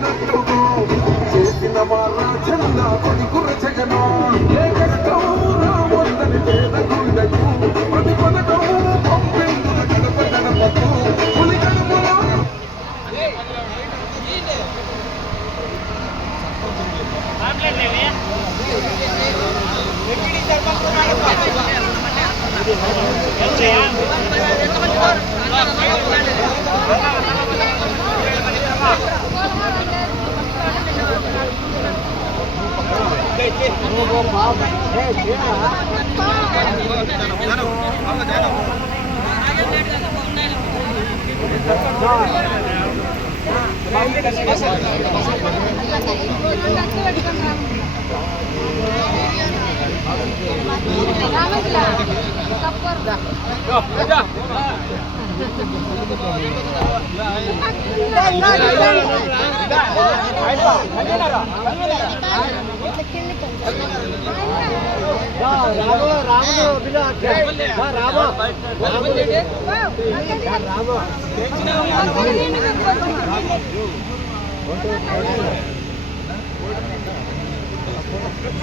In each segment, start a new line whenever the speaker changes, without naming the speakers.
చేసినట్టుగా చేసిన మా రాజన్న కొడుకుర జగను ఏ కష్టం రావద్దని పేద గుండెకు ప్రతి పథకం పంపించిన గడప గడపకు పులి గడపలో Thank Ayo,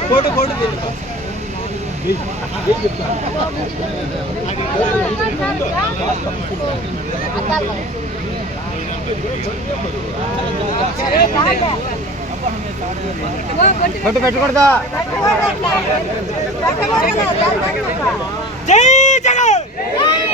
కొట్టు పెట్టకూడదా
జై పెట్టకూడదా